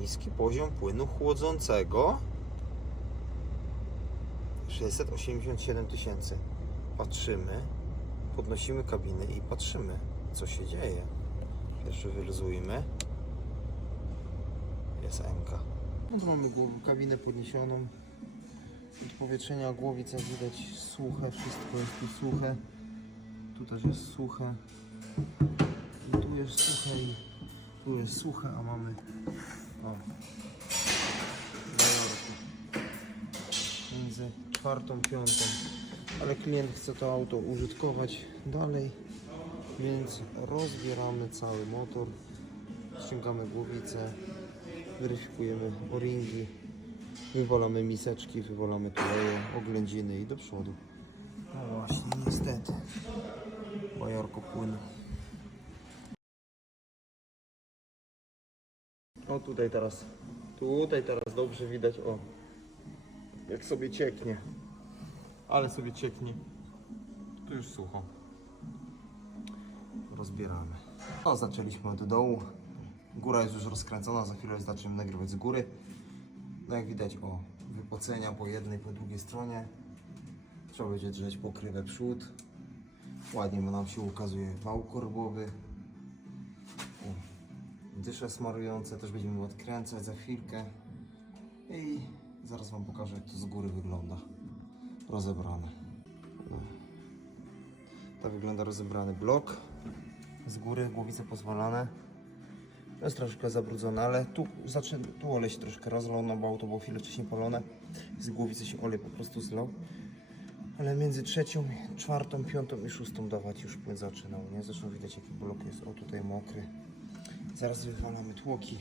Niski poziom płynu chłodzącego. 687 tysięcy. Patrzymy, podnosimy kabiny i patrzymy, co się dzieje. Jeszcze wyluzujmy. Jest MK. No mamy kabinę podniesioną. Od powietrzenia głowic jak widać suche, wszystko jest tu suche. Tu też jest suche. I tu jest suche i tu jest suche, a mamy o, między czwartą, piątą. Ale klient chce to auto użytkować dalej, więc rozbieramy cały motor, ściągamy głowicę, weryfikujemy o-ringi, wywalamy miseczki, wywalamy tuleje, oględziny i do przodu. No właśnie, niestety. Majorko płyn. O tutaj teraz, tutaj teraz dobrze widać, o jak sobie cieknie. Ale sobie cieknie. Tu już sucho. Rozbieramy. O, zaczęliśmy od dołu. Góra jest już rozkręcona, za chwilę zaczniemy nagrywać z góry. No jak widać, o, wypocenia po jednej, po drugiej stronie. Trzeba będzie drzeć pokrywę przód. Ładnie nam się ukazuje wał korbowy. Dysze smarujące też będziemy odkręcać za chwilkę. I zaraz Wam pokażę, jak to z góry wygląda. Rozebrane. Tak wygląda rozebrany blok. Z góry głowice pozwalane. Jest troszkę zabrudzone, ale tu, zaczę, tu olej się troszkę rozlał, no bo auto było chwilę wcześniej polone. Z głowicy się olej po prostu zlał. Ale między trzecią, czwartą, piątą i szóstą dawać już płyn zaczynał, nie? Zresztą widać jaki blok jest, o tutaj mokry. Zaraz wywalamy tłoki.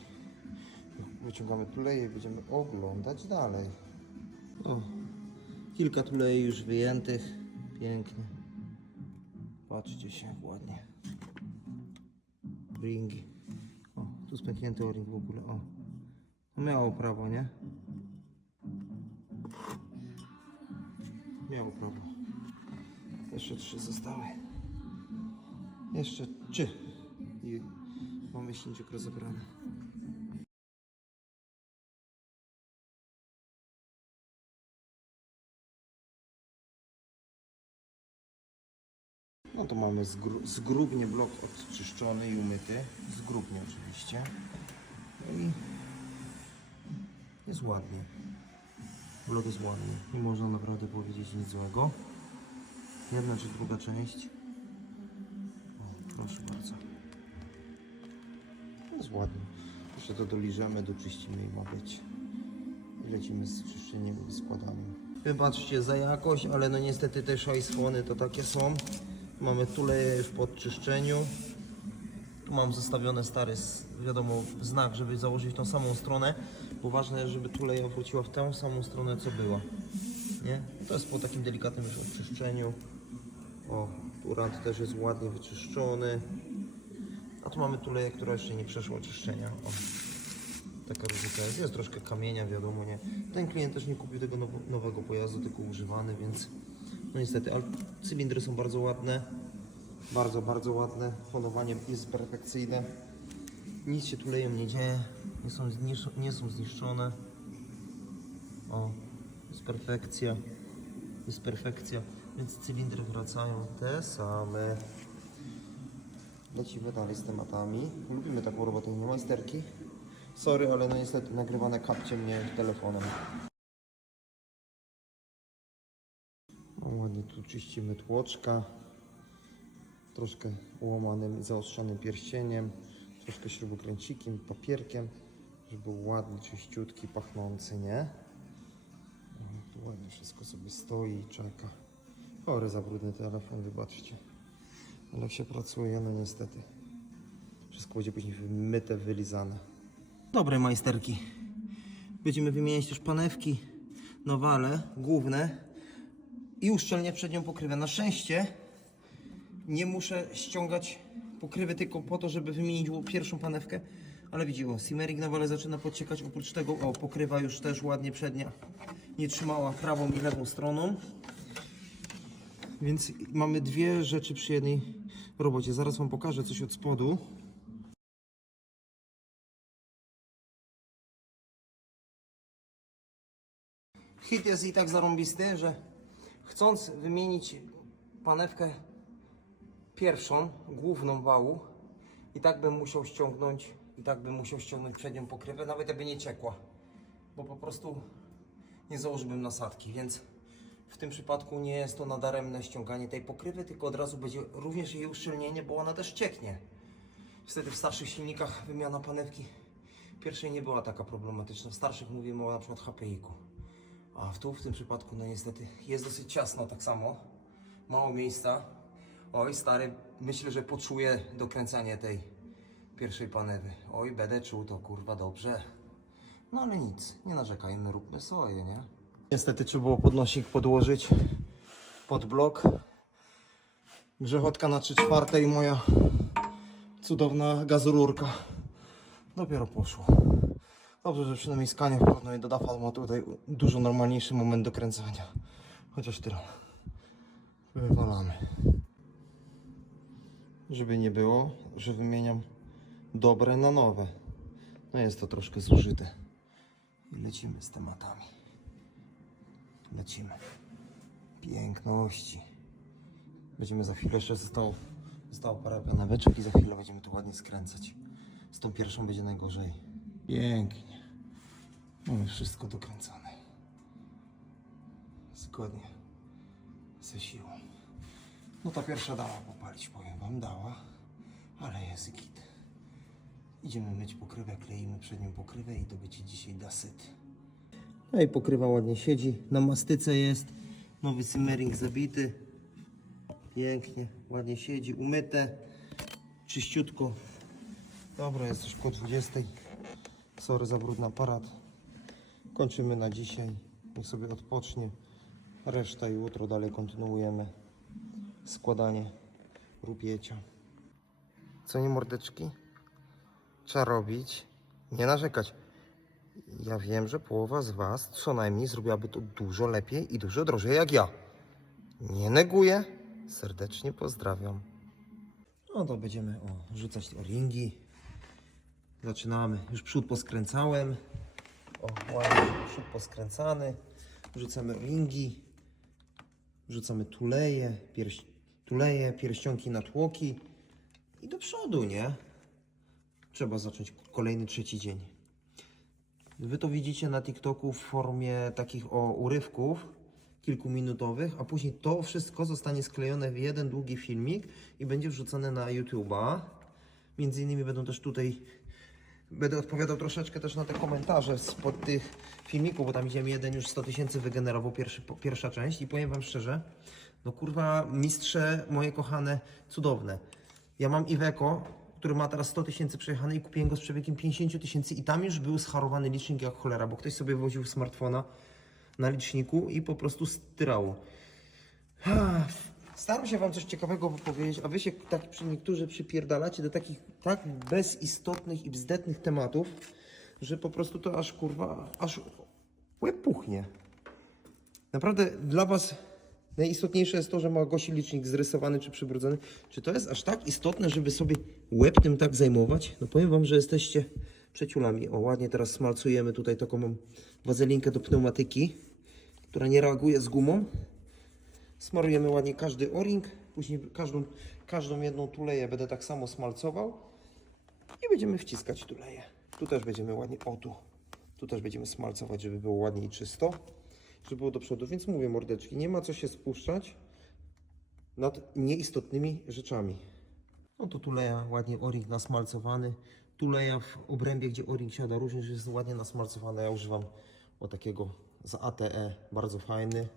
Wyciągamy tuleje i będziemy oglądać dalej. O, kilka tulei już wyjętych. Pięknie. Patrzcie się ładnie. Ringi. O, tu spęknięty o-ring w ogóle. O, to miało prawo, nie? Miało prawo. Jeszcze trzy zostały. Jeszcze trzy. I mamy silniczek rozebrany. No to mamy zgru- zgrubnie blok odczyszczony i umyty. Zgrubnie oczywiście. No i jest ładnie. Blok jest ładny. Nie można naprawdę powiedzieć nic złego. Jedna czy druga część. O, proszę bardzo. Jest ładnie. Jeszcze to doliżemy, doczyścimy i ma być. I lecimy z czyszczeniem i składaniem. Wybaczcie za jakość, ale no niestety te szajsfony to takie są. Mamy tuleje już po odczyszczeniu. Tu mam zostawiony stary, wiadomo, znak, żeby założyć tą samą stronę, bo ważne żeby tuleja wróciła w tę samą stronę, co była. Nie? To jest po takim delikatnym już. O, tu rant też jest ładnie wyczyszczony. A tu mamy tuleję, która jeszcze nie przeszła oczyszczenia. O, taka różnica jest. Jest troszkę kamienia, wiadomo, nie. Ten klient też nie kupił tego now- nowego pojazdu, tylko używany, więc no niestety, ale cylindry są bardzo ładne. Bardzo, bardzo ładne. Honowanie jest perfekcyjne. Nic się tulejem nie dzieje. Nie są, nie są zniszczone. O, jest perfekcja. Jest perfekcja. Więc cylindry wracają te same. Lecimy dalej z tematami. Lubimy taką robotę, nie majsterki. Sorry, ale no niestety nagrywane kapciem, nie telefonem. No ładnie tu czyścimy tłoczka. Troszkę ułamanym, zaostrzonym pierścieniem. Troszkę śrubokręcikiem, papierkiem. Żeby był ładny, czyściutki, pachnący, nie? O, Tu ładnie wszystko sobie stoi i czeka. Chory za brudny telefon, wybaczcie. Ale się pracuje, no niestety. Wszystko będzie później wymyte, wylizane. Dobre majsterki. Będziemy wymieniać też panewki, nowale, główne i uszczelniać przednią pokrywę. Na szczęście nie muszę ściągać pokrywy tylko po to, żeby wymienić pierwszą panewkę. Ale widzicie, o, Simmering na wale zaczyna podciekać. Oprócz tego, o, pokrywa już też ładnie przednia nie trzymała prawą i lewą stroną. Więc mamy dwie rzeczy przy jednej robocie. Zaraz Wam pokażę coś od spodu. Hit jest i tak zarąbisty, że chcąc wymienić panewkę pierwszą, główną wału, i tak bym musiał ściągnąć, i tak bym musiał ściągnąć przednią pokrywę, nawet jakby nie ciekła, bo po prostu nie założyłbym nasadki, więc w tym przypadku nie jest to nadaremne ściąganie tej pokrywy, tylko od razu będzie również jej uszczelnienie, bo ona też cieknie. Niestety w starszych silnikach wymiana panewki pierwszej nie była taka problematyczna. W starszych mówimy o na przykład HPI-ku. A w tu w tym przypadku no niestety jest dosyć ciasno tak samo. Mało miejsca. Oj stary, myślę, że poczuję dokręcanie tej pierwszej panewy. Oj, będę czuł to kurwa dobrze. No ale nic, nie narzekajmy, róbmy swoje, nie? Niestety trzeba było podnośnik podłożyć pod blok. Grzechotka na 3 czwarte i moja cudowna gazururka dopiero poszło. Dobrze, że przynajmniej skanie wpadną i dodafal ma tutaj dużo normalniejszy moment do kręcania. Chociaż tyle. Wywalamy. Żeby nie było, że wymieniam dobre na nowe. No jest to troszkę zużyte. I lecimy z tematami. Lecimy. Piękności. Będziemy za chwilę jeszcze zostało, zostało parę paneweczek i za chwilę będziemy to ładnie skręcać. Z tą pierwszą będzie najgorzej. Pięknie. Mamy wszystko dokręcone. Zgodnie ze siłą. No ta pierwsza dała popalić, powiem wam, dała. Ale jest git. Idziemy myć pokrywę, kleimy przednią pokrywę i to będzie dzisiaj dasyt. No i pokrywa ładnie siedzi. Na mastyce jest. Nowy simmering zabity. Pięknie, ładnie siedzi, umyte. Czyściutko. Dobra, jest już po 20. Sorry za brudny aparat. Kończymy na dzisiaj. Niech sobie odpocznie. Reszta jutro dalej kontynuujemy. Składanie rupiecia. Co nie mordeczki? Trzeba robić. Nie narzekać. Ja wiem, że połowa z Was co najmniej zrobiłaby to dużo lepiej i dużo drożej jak ja. Nie neguję. Serdecznie pozdrawiam. No to będziemy o, rzucać o ringi. Zaczynamy. Już przód poskręcałem. O, ładnie przód poskręcany. Rzucamy ringi. Rzucamy tuleje, pierś, tuleje, pierścionki na tłoki. I do przodu, nie? Trzeba zacząć kolejny trzeci dzień. Wy to widzicie na TikToku w formie takich o urywków kilkuminutowych, a później to wszystko zostanie sklejone w jeden długi filmik i będzie wrzucone na YouTube'a. Między innymi będą też tutaj Będę odpowiadał troszeczkę też na te komentarze spod tych filmików, bo tam widziałem jeden już 100 tysięcy wygenerował pierwszy, pierwsza część i powiem Wam szczerze, no kurwa, mistrze moje kochane, cudowne. Ja mam Iveco, który ma teraz 100 tysięcy przejechane i kupiłem go z przebiegiem 50 tysięcy i tam już był scharowany licznik jak cholera, bo ktoś sobie woził smartfona na liczniku i po prostu styrało. Staram się Wam coś ciekawego powiedzieć, a Wy się tak przy niektórzy przypierdalacie do takich tak bezistotnych i bzdetnych tematów, że po prostu to aż kurwa, aż łeb puchnie. Naprawdę dla Was najistotniejsze jest to, że ma gości licznik zrysowany czy przybrudzony. Czy to jest aż tak istotne, żeby sobie łeb tym tak zajmować? No powiem Wam, że jesteście przeciulami. O, ładnie teraz smalcujemy tutaj taką mam wazelinkę do pneumatyki, która nie reaguje z gumą. Smarujemy ładnie każdy o-ring, później każdą, każdą jedną tuleję będę tak samo smalcował i będziemy wciskać tuleję. Tu też będziemy ładnie, o tu, tu też będziemy smalcować, żeby było ładnie i czysto, żeby było do przodu. Więc mówię mordeczki, nie ma co się spuszczać nad nieistotnymi rzeczami. No to tuleja, ładnie o-ring nasmalcowany. Tuleja w obrębie, gdzie o-ring siada, również jest ładnie nasmalcowana. Ja używam o takiego z ATE, bardzo fajny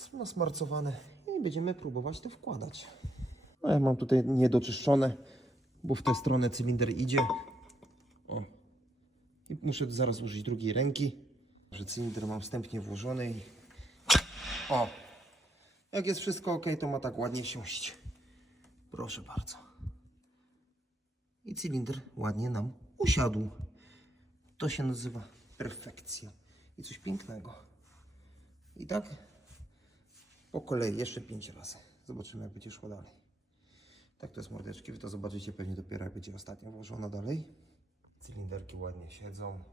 są nasmarcowane i będziemy próbować to wkładać. No ja mam tutaj niedoczyszczone, bo w tę stronę cylinder idzie. O. I muszę zaraz użyć drugiej ręki. Że cylinder mam wstępnie włożony i... O! Jak jest wszystko ok, to ma tak ładnie siąść. Proszę bardzo. I cylinder ładnie nam usiadł. To się nazywa perfekcja. I coś pięknego. I tak po kolei, jeszcze pięć razy. Zobaczymy, jak będzie szło dalej. Tak to jest mordeczki. Wy to zobaczycie pewnie dopiero, jak będzie ostatnio włożona dalej. Cylinderki ładnie siedzą.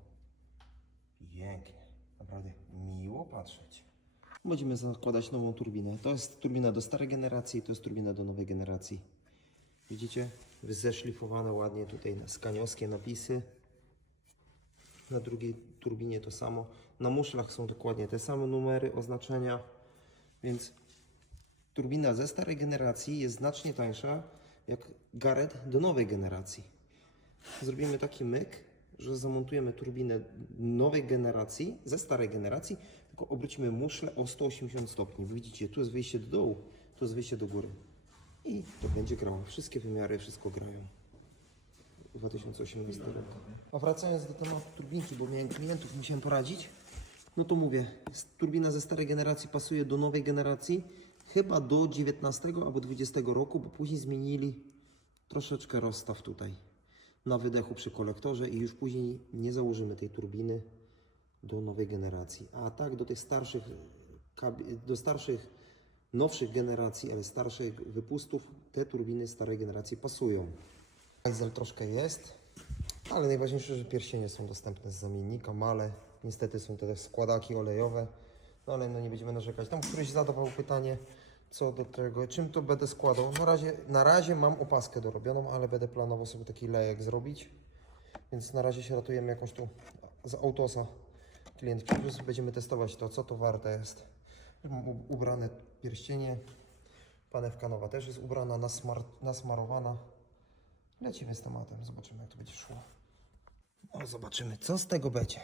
Pięknie. Naprawdę miło patrzeć. Będziemy zakładać nową turbinę. To jest turbina do starej generacji, to jest turbina do nowej generacji. Widzicie? Zeszlifowane ładnie tutaj na napisy. Na drugiej turbinie to samo. Na muszlach są dokładnie te same numery, oznaczenia. Więc turbina ze starej generacji jest znacznie tańsza jak Garrett do nowej generacji. Zrobimy taki myk, że zamontujemy turbinę nowej generacji, ze starej generacji, tylko obrócimy muszlę o 180 stopni. Widzicie, tu jest wyjście do dołu, tu jest wyjście do góry. I to będzie grało. Wszystkie wymiary, wszystko grają. 2018 rok. A wracając do tematu turbinki, bo miałem klientów, musiałem poradzić. No to mówię, turbina ze starej generacji pasuje do nowej generacji chyba do 19 albo 20 roku, bo później zmienili troszeczkę rozstaw tutaj na wydechu przy kolektorze i już później nie założymy tej turbiny do nowej generacji. A tak do tych starszych, do starszych, nowszych generacji, ale starszych wypustów, te turbiny starej generacji pasują. Diesel troszkę jest, ale najważniejsze, że pierścienie są dostępne z zamiennika, male. Niestety są też składaki olejowe, no ale no nie będziemy narzekać. Tam któryś zadawał pytanie co do tego, czym to będę składał. Na razie, na razie mam opaskę dorobioną, ale będę planował sobie taki lejek zrobić. Więc na razie się ratujemy jakąś tu z autosa klientki. Plus będziemy testować to, co to warte jest. Mam ubrane pierścienie. Panewka nowa też jest ubrana, nasmar, nasmarowana. Lecimy z tematem, zobaczymy jak to będzie szło. No zobaczymy, co z tego będzie.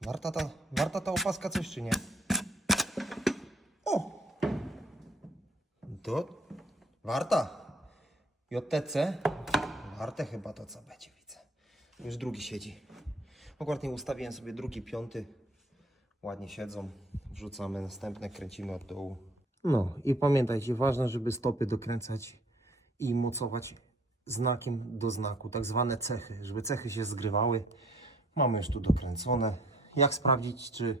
Warta ta, warta ta opaska coś czy nie? Warta. JTC. Warte chyba to co będzie, widzę. Już drugi siedzi. Akurat nie ustawiłem sobie drugi, piąty. Ładnie siedzą. Wrzucamy następne, kręcimy od dołu. No i pamiętajcie, ważne, żeby stopy dokręcać i mocować znakiem do znaku, tak zwane cechy, żeby cechy się zgrywały. Mamy już tu dokręcone. Jak sprawdzić, czy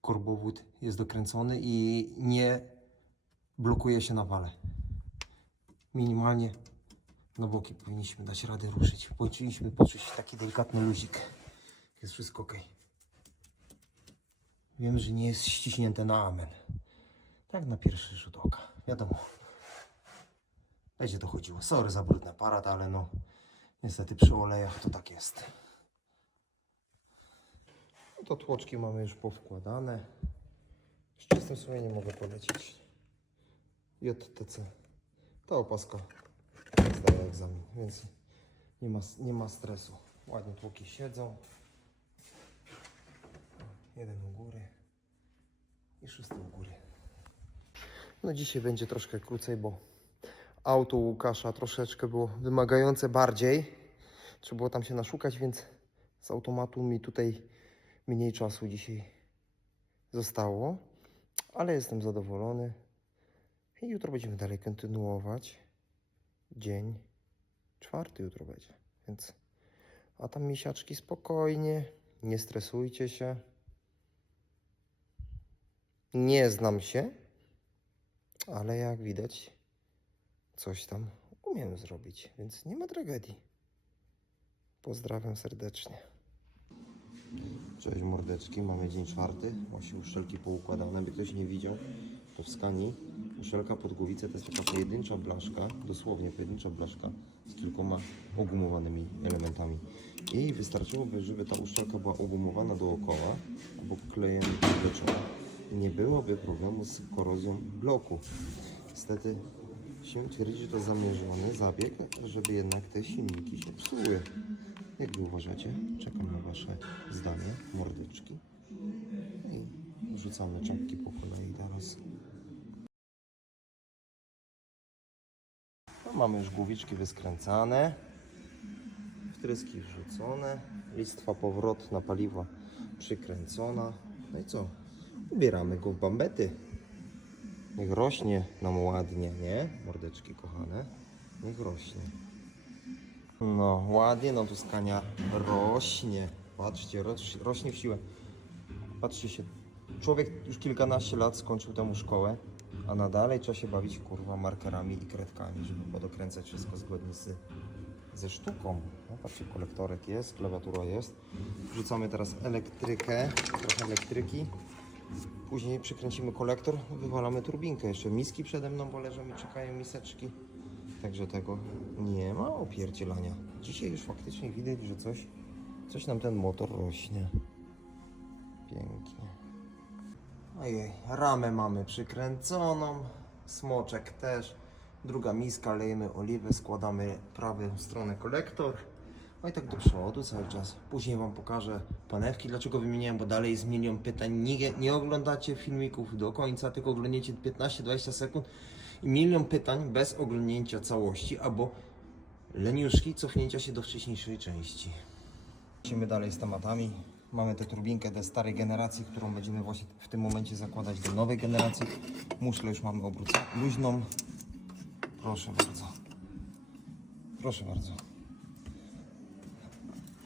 korbowód jest dokręcony i nie blokuje się na wale? Minimalnie na boki powinniśmy dać radę ruszyć. Powinniśmy poczuć taki delikatny luzik. Jest wszystko ok. Wiem, że nie jest ściśnięte na amen. Tak na pierwszy rzut oka. Wiadomo. Będzie to chodziło. Sorry za brudny aparat, ale no niestety przy olejach to tak jest. No to tłoczki mamy już powkładane. Z czystym sumieniem mogę polecić. JTC. Ta opaska zdaje egzamin, więc nie ma, nie ma stresu. Ładnie tłoki siedzą. Jeden u góry i szósty u góry. No dzisiaj będzie troszkę krócej, bo auto Łukasza troszeczkę było wymagające bardziej. Trzeba było tam się naszukać, więc z automatu mi tutaj mniej czasu dzisiaj zostało. Ale jestem zadowolony. I jutro będziemy dalej kontynuować. Dzień czwarty jutro będzie, więc... A tam misiaczki spokojnie, nie stresujcie się. Nie znam się, ale jak widać, coś tam umiem zrobić, więc nie ma tragedii. Pozdrawiam serdecznie. Cześć mordeczki, mamy dzień czwarty. Właśnie uszczelki poukładane, by ktoś nie widział, skani uszczelka pod głowicę to jest taka pojedyncza blaszka, dosłownie pojedyncza blaszka z kilkoma ogumowanymi elementami. I wystarczyłoby, żeby ta uszczelka była ogumowana dookoła albo klejem leczona. Nie byłoby problemu z korozją bloku. Niestety się twierdzi, że to zamierzony zabieg, żeby jednak te silniki się psuły. Jak wy uważacie? Czekam na wasze zdanie, mordeczki. I rzucamy czapki po kolei teraz. Mamy już głowiczki wyskręcane. Wtryski wrzucone. Listwa powrotna paliwa przykręcona. No i co? Ubieramy go w bambety. Niech rośnie nam ładnie, nie? Mordeczki kochane. Niech rośnie. No, ładnie no tu skania rośnie. Patrzcie, roś, rośnie w siłę. Patrzcie się, człowiek już kilkanaście lat skończył temu szkołę, a nadal trzeba się bawić kurwa markerami i kredkami, żeby podokręcać wszystko zgodnie z ze sztuką. No, patrzcie, kolektorek jest, klawiatura jest. Wrzucamy teraz elektrykę, trochę elektryki. Później przykręcimy kolektor, wywalamy turbinkę. Jeszcze miski przede mną, bo leżą i czekają miseczki. Także tego nie ma opierdzielania. Dzisiaj już faktycznie widać, że coś, coś nam ten motor rośnie. Pięknie. Ojej, ramę mamy przykręconą, smoczek też. Druga miska, lejemy oliwę, składamy prawą stronę kolektor. No i tak do przodu cały czas. Później Wam pokażę panewki, dlaczego wymieniałem, bo dalej milion pytań. Nie, nie oglądacie filmików do końca, tylko oglądniecie 15-20 sekund i milion pytań bez oglądnięcia całości, albo leniuszki cofnięcia się do wcześniejszej części. Lecimy dalej z tematami. Mamy tę turbinkę do starej generacji, którą będziemy właśnie w tym momencie zakładać do nowej generacji. Muszlę już mamy obrócę luźną. Proszę bardzo. Proszę bardzo.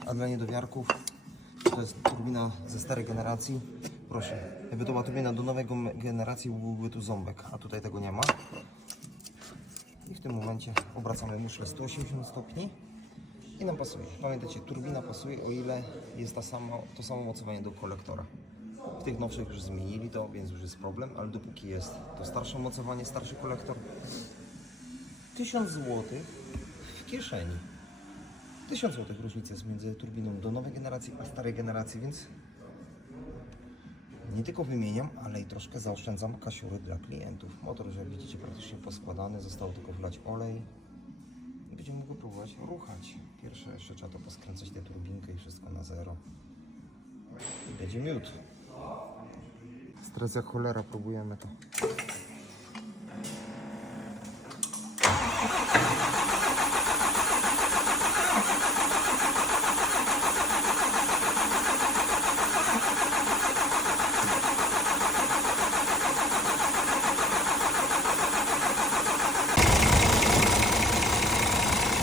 A dla niedowiarków to jest turbina ze starej generacji. Proszę, jakby to była turbina do nowej generacji, byłby tu ząbek, a tutaj tego nie ma. I w tym momencie obracamy muszlę 180 stopni i nam pasuje. Pamiętajcie, turbina pasuje o ile jest ta sama, to samo mocowanie do kolektora. W tych nowszych już zmienili to, więc już jest problem, ale dopóki jest to starsze mocowanie, starszy kolektor, 1000 zł w kieszeni. 1000 zł różnica jest między turbiną do nowej generacji a starej generacji, więc nie tylko wymieniam, ale i troszkę zaoszczędzam kasiury dla klientów. Motor jak widzicie praktycznie poskładany, zostało tylko wlać olej będziemy próbować ruchać. Pierwsze jeszcze trzeba to poskręcać tę turbinkę i wszystko na zero. I będzie miód. Stres jak cholera, próbujemy to.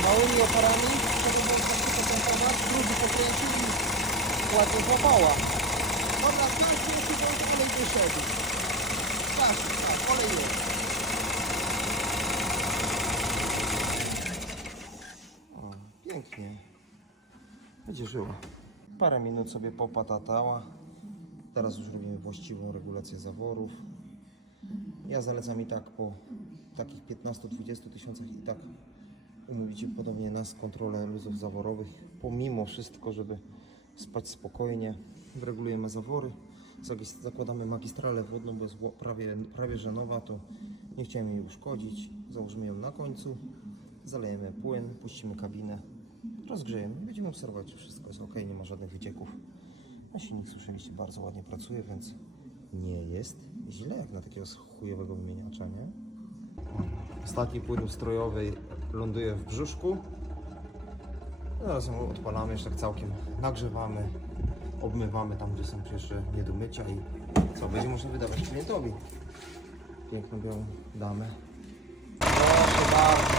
Małymi oparami, żeby można przykoncentrować, drugi pokręcił i ładnie złapała. Dobra, znasz pierwszy, bo już kolej wyszedł. Patrz, tak, kolej jest. O, pięknie. Będzie żyła. Minut sobie popatatała. Teraz już robimy właściwą regulację zaworów. Ja zalecam i tak po takich 15-20 tysiącach i tak umówicie podobnie nas kontrolę luzów zaworowych. Pomimo wszystko, żeby spać spokojnie, regulujemy zawory. Zakładamy magistralę wodną, bo jest prawie, prawie że nowa, to nie chciałem jej uszkodzić. Założymy ją na końcu, zalejemy płyn, puścimy kabinę, rozgrzejemy i będziemy obserwować, czy wszystko jest ok, nie ma żadnych wycieków. A silnik słyszeliście bardzo ładnie pracuje, więc nie jest źle jak na takiego chujowego wymieniacza, nie? Ostatni płyn ustrojowy ląduje w brzuszku. Teraz ją odpalamy, jeszcze tak całkiem nagrzewamy, obmywamy tam, gdzie są jeszcze nie do mycia i co, będzie można wydawać klientowi. Piękną białą damę. Proszę bardzo.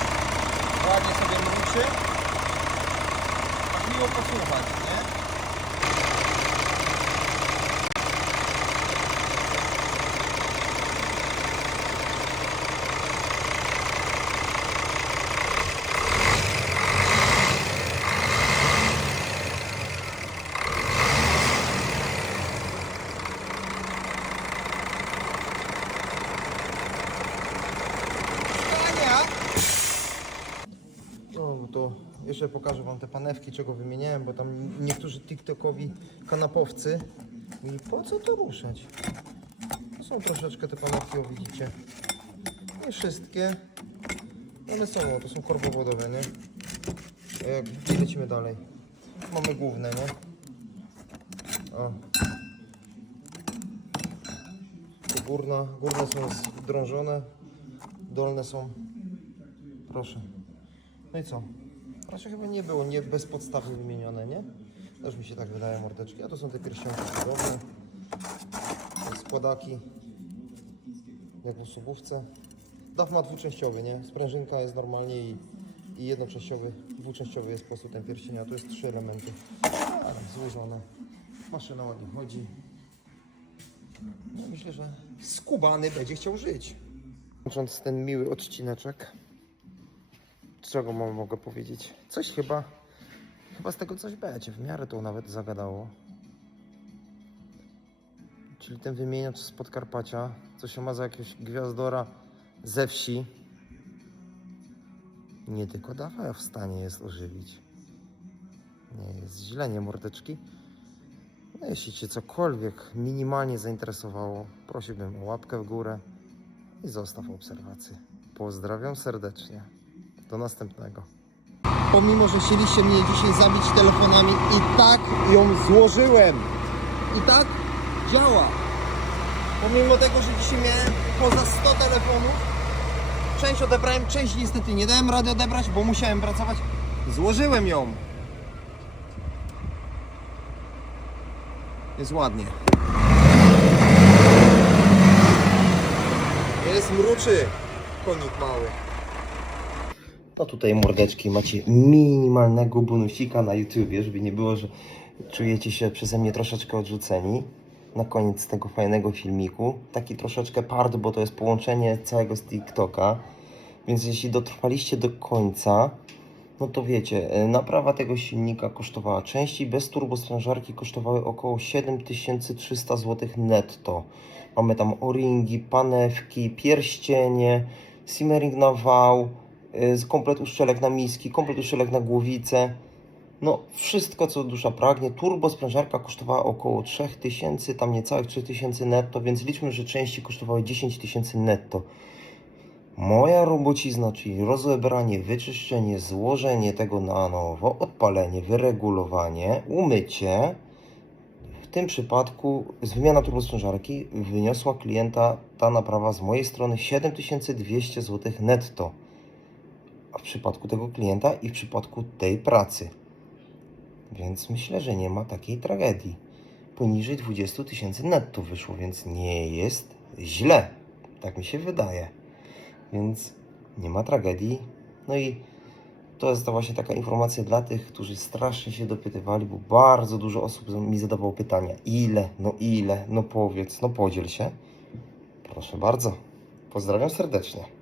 Ładnie sobie mruczy. Miło posłuchać, nie? Ania! No to jeszcze pokażę Wam te panewki, czego wymieniałem, bo tam niektórzy TikTokowi kanapowcy mówili, po co to ruszać? Są troszeczkę te panewki, o widzicie. Nie wszystkie, ale są, to są korbowodowe, nie? Jak lecimy dalej. Mamy główne, nie? O. To górna, górne są zdrążone, dolne są, proszę. No i co? Raczej chyba nie było nie bezpodstawnie wymienione, nie? Też mi się tak wydaje mordeczki. A to są te pierścionki podobne. Składaki. Jak w usługówce. DAF ma dwuczęściowy, nie? Sprężynka jest normalnie i, i jednoczęściowy, dwuczęściowy jest po prostu ten pierścień, a tu jest trzy elementy. Ale złożone. Maszyna ładnie chodzi. No myślę, że skubany będzie chciał żyć. Kończąc ten miły odcineczek, czego mo- mogę powiedzieć? Coś chyba, chyba z tego coś będzie. W miarę to nawet zagadało. Czyli ten wymieniacz z Podkarpacia, co się ma za jakiegoś gwiazdora ze wsi, nie tylko dawa w stanie jest ożywić. Nie jest źle, nie mordeczki? No, jeśli Cię cokolwiek minimalnie zainteresowało, prosiłbym o łapkę w górę i zostaw obserwację. Pozdrawiam serdecznie. Do następnego. Pomimo, że chcieliście mnie dzisiaj zabić telefonami, i tak ją złożyłem. I tak działa. Pomimo tego, że dzisiaj miałem poza 100 telefonów, część odebrałem, część niestety nie dałem rady odebrać, bo musiałem pracować. Złożyłem ją. Jest ładnie. Jest mruczy konik mały. To tutaj mordeczki macie minimalnego bonusika na YouTubie, żeby nie było, że czujecie się przeze mnie troszeczkę odrzuceni. Na koniec tego fajnego filmiku. Taki troszeczkę part, bo to jest połączenie całego z TikToka. Więc jeśli dotrwaliście do końca, no to wiecie, e, naprawa tego silnika kosztowała części bez turbosprężarki kosztowały około 7300 zł netto. Mamy tam o-ringi, panewki, pierścienie, simmering na wał, komplet uszczelek na miski, komplet uszczelek na głowicę. No wszystko co dusza pragnie. Turbosprężarka kosztowała około 3000, tam niecałych 3000 netto, więc liczmy, że części kosztowały 10 tysięcy netto. Moja robocizna, czyli rozebranie, wyczyszczenie, złożenie tego na nowo, odpalenie, wyregulowanie, umycie. W tym przypadku z wymiana turbosprężarki wyniosła klienta ta naprawa z mojej strony 7200 zł netto. W przypadku tego klienta i w przypadku tej pracy. Więc myślę, że nie ma takiej tragedii. Poniżej 20 tysięcy netto wyszło, więc nie jest źle. Tak mi się wydaje. Więc nie ma tragedii. No i to jest to właśnie taka informacja dla tych, którzy strasznie się dopytywali, bo bardzo dużo osób mi zadawało pytania. Ile? No ile? No powiedz, no podziel się. Proszę bardzo. Pozdrawiam serdecznie.